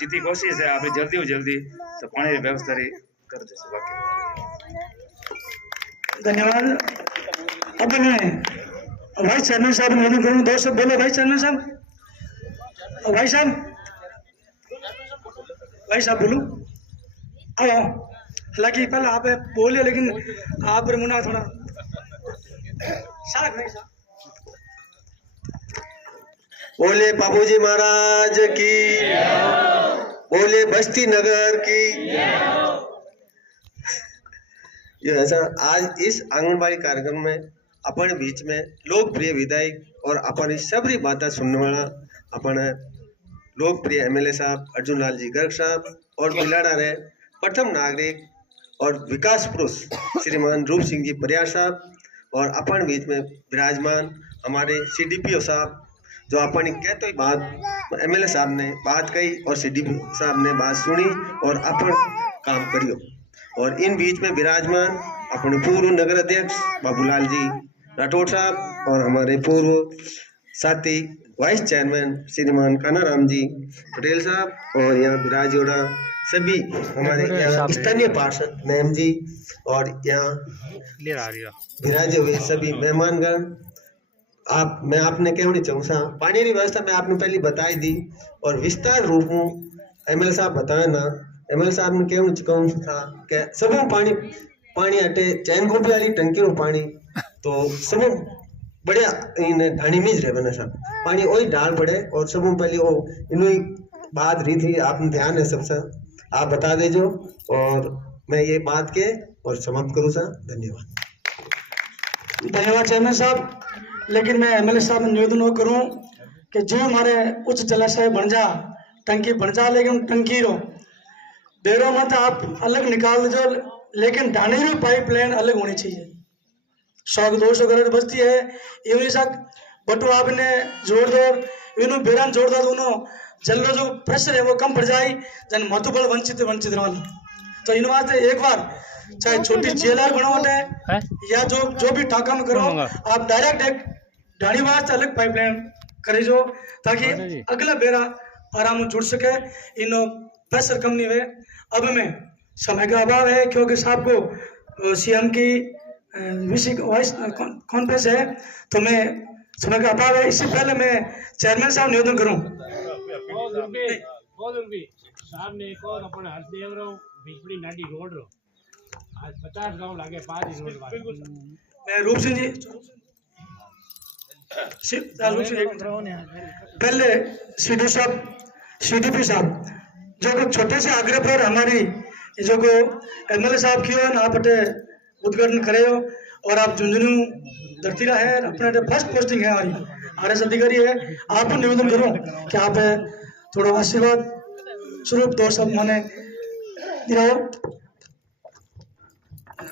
जितनी कोशिश है आप जल्दी हो जल्दी तो पानी की व्यवस्था कर दे। बाकी धन्यवाद। अब मैं वाइस चेयरमैन साहब निवेदन करूँ, दो शब्द बोलो वाइस चेयरमैन साहब। भाई साहब, भाई साहब बोलो। आओ, हालांकि पहले आप बोले लेकिन आप मुना थोड़ा साग नहीं साहब। बोले बाबूजी महाराज की, बोले बस्ती नगर की। ये ऐसा आज इस आंगनबाड़ी कार्यक्रम में अपन बीच में लोकप्रिय विधायक और अपन सबरी बातें सुनने वाला अपन लोकप्रिय एमएलए साहब अर्जुन लाल जी गर्ग साहब और बिलाड़ा रहे प्रथम नागरिक और विकास पुरुष श्रीमान रूप सिंह जी परियार साहब और अपन बीच में विराजमान हमारे सीडीपीओ साहब जो अपन कहते ही बात एमएलए साहब ने बात कही और सीडीपीओ साहब ने बात सुनी और अपन काम करियो। और इन बीच में विराजमान अपने पूर्व नगर अध्यक्ष बाबूलाल जी राठौड़ साहब और हमारे पूर्व साथी वाइस चेयरमैन श्रीमान कानाराम जी पटेल साहब और यहाँ विराजोड़ा सभी हमारे यहाँ स्थानीय पार्षद मैम जी और यहाँ विराजे हुए सभी मेहमानगण। मैं आपने कहना चाहूँगा पानी की व्यवस्था मैं आपने पहले बताई दी और विस्तार रूप में एमएलए साहब बताया ना। एमएलए साहब ने कहना चाहूँ था कि सब पानी हटे चैन गोभी वाली टंकी रो पानी तो सब बढ़िया इन ढाणी में रहे बना साहब पानी वही डाल पड़े और सब पहले वो इन बात रही थी आपने ध्यान है सबसे आप बता देजो और मैं ये बात के और समाप्त करूँ सर। धन्यवाद। धन्यवाद चेयरमैन साहब। लेकिन मैं एमएलए साहब में निवेदन वो करूँ कि जो हमारे उच्च जलाशय बन जा टंकी बन जा लेकिन टंकी रो बेरो मत आप अलग निकाल दो लेकिन ढाणी रो पाइपलाइन अलग होनी चाहिए। 100-200 घर बस्ती है इवनी सक बटू आपने जोड़ दो इन्हों बेरान जोड़ दो दोनों जल जो प्रेशर है वो कम पड़ जाए जन मतुबल वंचित रहना। तो इन वास्ते एक बार चाहे छोटी जेलर बनावट है या जो भी टाका में करो आप डायरेक्ट एक ढाणी वास्ते अलग पाइपलाइन करे जो ताकि अगला बेरा आराम जुड़ सके इन प्रेशर कम नहीं हुए। अब में समय का अभाव है क्योंकि साहब को सीएम की वॉइस कॉन्फ्रेंस है तो मैं समय का अभाव है। इससे पहले मैं चेयरमैन साहब निवेदन करूं साहब ने एक और अपन हरदेव रो बिजली नाडी रोड रो आज 50 गांव लागे 5 रोड मैं रूप सिंह जी पहले सीडीपी साहब जो को छोटे से आग्रह पर हमारी जो को एमएलए साहब की ना आप उद्घाटन करे हो और आप झुंझुनू धरतीरा है अपने फर्स्ट पोस्टिंग है हमारी आरएस अधिकारी है। आप निवेदन करूं कि आप थोड़ा आशीर्वाद स्वरूप दो सब माने दिलाओ।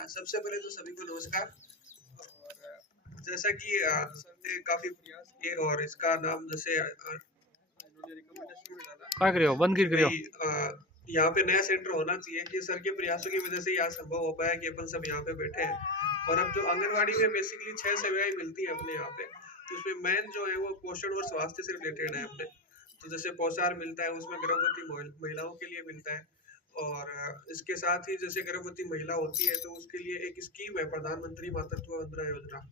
सबसे पहले तो सभी को नमस्कार। और जैसा कि सर ने काफी प्रयास किए और इसका नाम जैसे उन्होंने रिकमेंडेशन में डाला बंद करियो यहाँ पे नया सेंटर होना चाहिए कि सर के प्रयासों की वजह से यहाँ संभव हो पाया कि अपन सब यहाँ पे बैठे हैं। और अब जो आंगनवाड़ी में बेसिकली 6 सेवाएं मिलती है अपने यहाँ पे तो उसमें मेन जो है वो पोषण और स्वास्थ्य से रिलेटेड है अपने। तो जैसे पोषार मिलता है उसमें गर्भवती महिलाओं के लिए मिलता है और इसके साथ ही जैसे गर्भवती महिला होती है तो उसके लिए एक स्कीम है प्रधानमंत्री मातृत्व वंदना योजना।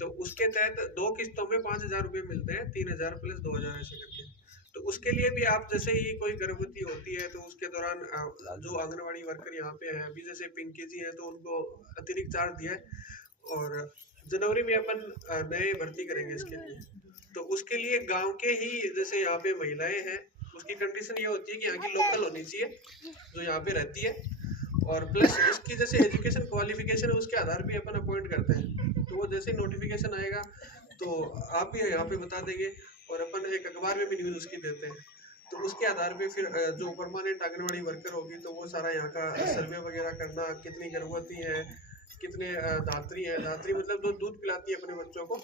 तो उसके तहत 2 किस्तों में 5,000 रुपये मिलते हैं 3,000 प्लस 2,000 ऐसे करके। तो उसके लिए भी आप जैसे ही कोई गर्भवती होती है तो उसके दौरान जो आंगनवाड़ी वर्कर यहाँ पे है अभी जैसे पिंकी जी है तो उनको अतिरिक्त चार्ज दिया है और जनवरी में अपन नए भर्ती करेंगे इसके लिए। तो उसके लिए गांव के ही जैसे यहाँ पे महिलाएं हैं उसकी कंडीशन ये होती है कि यहाँ की लोकल होनी चाहिए जो यहाँ पे रहती है और प्लस इसकी जैसे एजुकेशन क्वालिफिकेशन है उसके आधार पे अपन अपॉइंट करते हैं। तो वो जैसे नोटिफिकेशन आएगा तो आप भी यहाँ पे बता देंगे और अपन एक अखबार में भी न्यूज़ उसकी देते हैं। तो उसके आधार पे फिर जो परमानेंट आंगनवाड़ी वर्कर होगी तो वो सारा यहाँ का सर्वे वगैरह करना कितनी गर्भवती है कितने धात्री है धात्री मतलब जो दूध पिलाती है अपने बच्चों को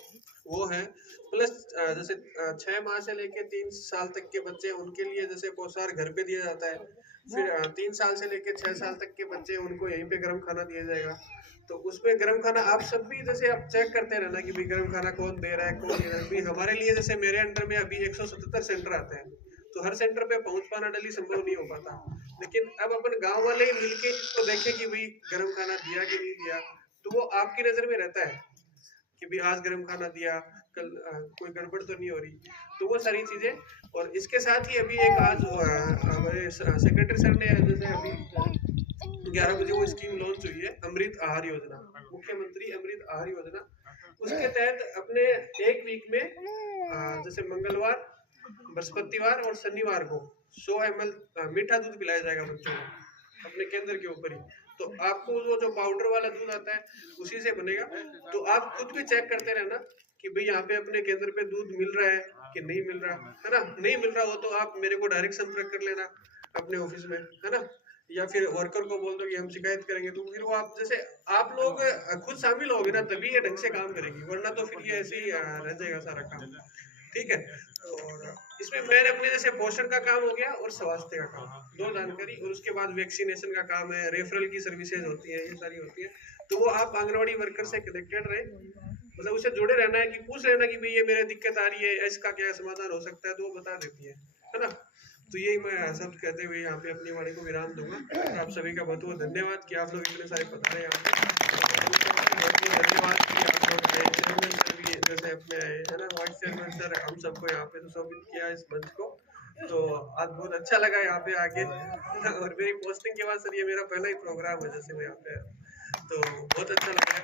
वो है प्लस जैसे 6 माह से लेके 3 साल तक के बच्चे उनके लिए जैसे पोषार घर पे दिया जाता है। फिर 3 साल से लेके 6 साल तक के बच्चे उनको यहीं पे गर्म खाना दिया जाएगा। तो उसमें गर्म खाना आप सब भी जैसे आप चेक करते रहना कि भाई गर्म खाना कौन दे रहा है कौन दे रहा है। हमारे लिए जैसे मेरे अंडर में अभी 177 सेंटर आते हैं तो हर सेंटर पे पहुंच पाना डेली संभव नहीं हो पाता। लेकिन अब अपन गांव वाले ही मिलके तो देखें कि भाई गर्म खाना दिया कि नहीं दिया, तो वो आपकी नजर में रहता है कि भाई आज गर्म खाना दिया, कल कोई गड़बड़ तो नहीं हो रही। तो वो सारी चीजें, और इसके साथ ही अभी एक आज हमारे सेक्रेटरी सर ने जैसे अभी 11 बजे वो स्कीम लॉन्च हुई है, अमृत आहार योजना, मुख्यमंत्री अमृत आहार योजना। उसके तहत अपने एक वीक में जैसे मंगलवार, बृहस्पतिवार और शनिवार को 100 ml मीठा दूध पिलाया जाएगा बच्चों को अपने केंद्र के ऊपर ही। तो आपको वो जो पाउडर वाला दूध आता है उसी से बनेगा। तो आप खुद भी चेक करते रहना कि भाई यहाँ पे अपने केंद्र पे दूध मिल रहा है कि नहीं मिल रहा है ना। नहीं मिल रहा हो तो आप मेरे को डायरेक्ट संपर्क कर लेना अपने ऑफिस में, है ना, या फिर वर्कर को बोल दो कि हम शिकायत करेंगे। तो फिर वो आप जैसे आप लोग खुद शामिल होगे ना तभी ये ढंग से काम करेगी, वरना तो फिर ये ऐसे ही रह जाएगा सारा काम। ठीक है। और इसमें मैंने अपने जैसे पोषण का काम हो गया और स्वास्थ्य का काम, दो जानकारी, और उसके बाद वैक्सीनेशन का काम है, रेफरल की सर्विसेज होती है, ये सारी होती है। तो वो आप आंगनवाड़ी वर्कर से कनेक्टेड रहे, मतलब उससे जुड़े रहना है कि पूछ लेना कि भाई ये मेरे दिक्कत आ रही है, इसका क्या समाधान हो सकता है, तो वो बता देती है ना। तो यही मैं सब कहते हुए यहाँ पे अपनी वाणी को विराम दूंगा। आप सभी का बहुत बहुत धन्यवाद कि आप लोग इतने सारे पधारे यहाँ पे। बहुत बहुत धन्यवाद कि आप लोग चेयरमैन सर भी जैसे अपने आए, है ना, वाइस चेयरमैन सर, हम सबको यहाँ पे सुशोभित किया इस मंच को। तो आज बहुत अच्छा लगा यहाँ पे आके, और मेरी पोस्टिंग के बाद सर ये मेरा पहला ही प्रोग्राम है जैसे मैं यहाँ पे, तो बहुत अच्छा लगा है।